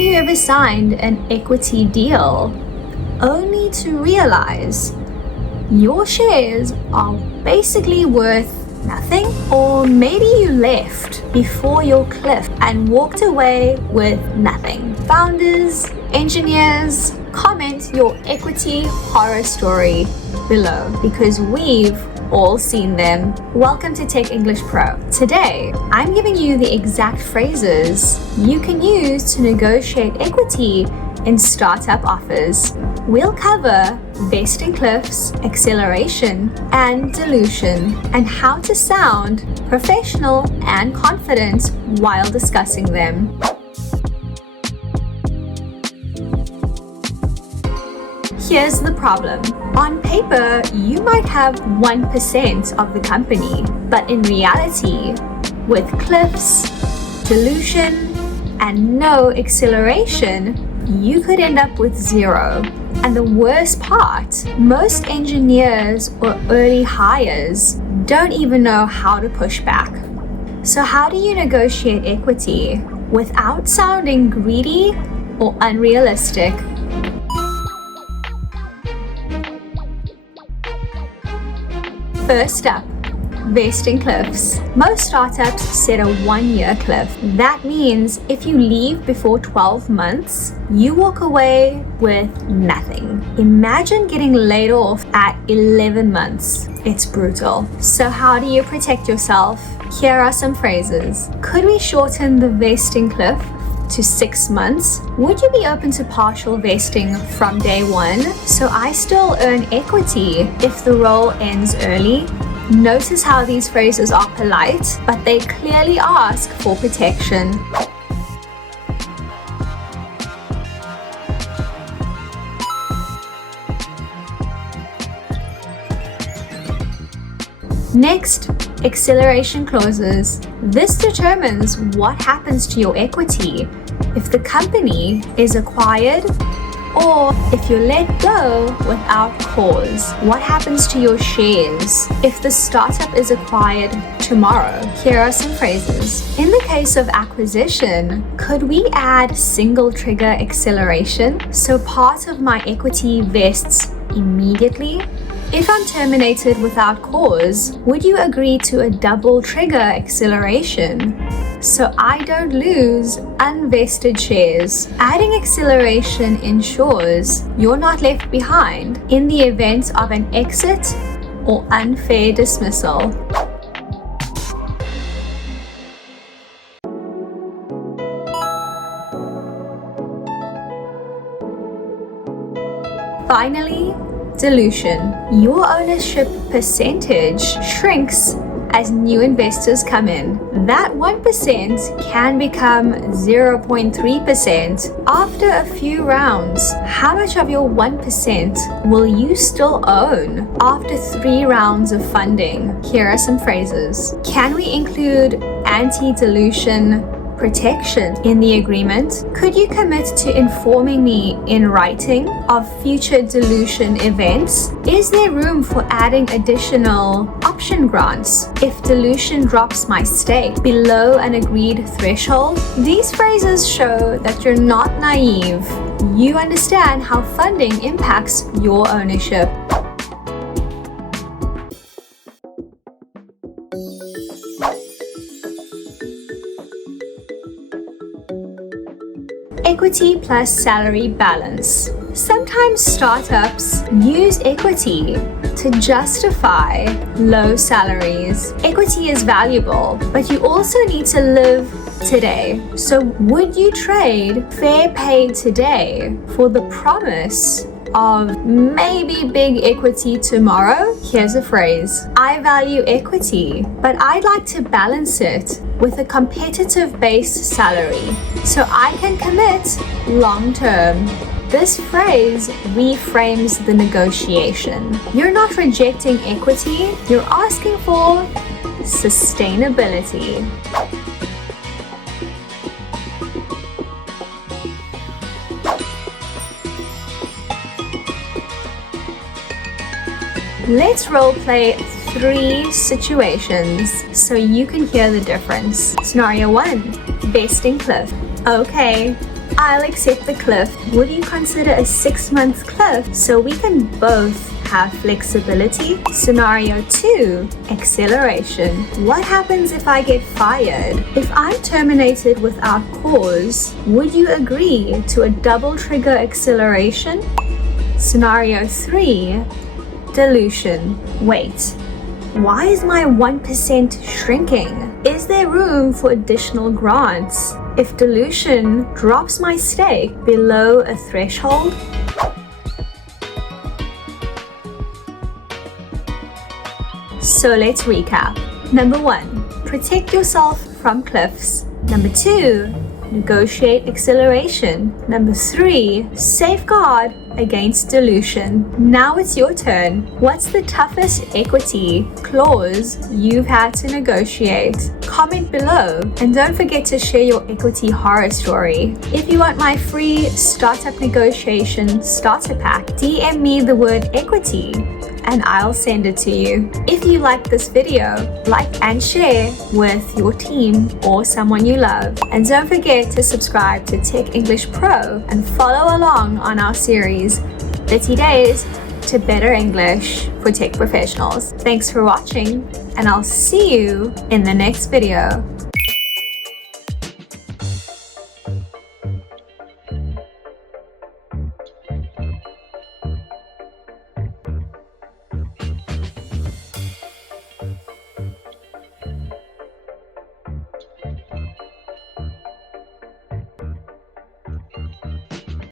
Have you ever signed an equity deal only to realize your shares are basically worth nothing? Or maybe you left before your cliff and walked away with nothing. Founders, engineers, comment your equity horror story below because we've all seen them. Welcome to Tech English Pro. Today, I'm giving you the exact phrases you can use to negotiate equity in startup offers. We'll cover vestingcliffs, acceleration, and dilution, and how to sound professional and confident while discussing them. Here's the problem. On paper, you might have 1% of the company, but in reality, with cliffs, dilution, and no acceleration, you could end up with zero. And the worst part, most engineers or early hires don't even know how to push back. So how do you negotiate equity without sounding greedy or unrealistic? First up, vestingcliffs. Most startups set a 1-year cliff. That means if you leave before 12 months, you walk away with nothing. Imagine getting laid off at 11 months. It's brutal. So how do you protect yourself? Here are some phrases. Could we shorten the vesting cliff to 6 months? Would you be open to partial vesting from day one? So I still earn equity if the role ends early. Notice how these phrases are polite, but they clearly ask for protection. Next, acceleration clauses. This determines what happens to your equity if the company is acquired or if you're let go without cause. What happens to your shares if the startup is acquired tomorrow? Here are some phrases. In the case of acquisition, could we add single trigger acceleration so part of my equity vests immediately? If I'm terminated without cause, would you agree to a double trigger acceleration so I don't lose unvested shares? Adding acceleration ensures you're not left behind in the event of an exit or unfair dismissal. Finally, dilution. Your ownership percentage shrinks as new investors come in. That 1% can become 0.3% after a few rounds. How much of your 1% will you still own after 3 rounds of funding? Here are some phrases. Can we include anti-dilution protection in the agreement? Could you commit to informing me in writing of future dilution events? Is there room for adding additional option grants if dilution drops my stake below an agreed threshold? These phrases show that you're not naive. You understand how funding impacts your ownership. Equity plus salary balance. Sometimes startups use equity to justify low salaries. Equity is valuable, but you also need to live today. So would you trade fair pay today for the promise of maybe big equity tomorrow? Here's a phrase. I value equity, but I'd like to balance it with a competitive base salary so I can commit long term. This phrase reframes the negotiation. You're not rejecting equity, you're asking for sustainability. Let's role play 3 situations so you can hear the difference. Scenario 1, vesting cliff. Okay, I'll accept the cliff. Would you consider a 6-month cliff so we can both have flexibility? Scenario 2, acceleration. What happens if I get fired? If I'm terminated without cause, would you agree to a double trigger acceleration? Scenario 3, dilution. Wait, why is my 1% shrinking? Is there room for additional grants if dilution drops my stake below a threshold? So let's recap. Number 1, protect yourself from cliffs. Number 2, negotiate acceleration. Number 3, safeguard against dilution. Now it's your turn. What's the toughest equity clause you've had to negotiate? Comment below and don't forget to share your equity horror story. If you want my free startup negotiation starter pack, DM me the word equity and I'll send it to you. If you like this video, like and share with your team or someone you love. And don't forget to subscribe to Tech English Pro and follow along on our series 30 Days to Better English for Tech Professionals. Thanks for watching and I'll see you in the next video.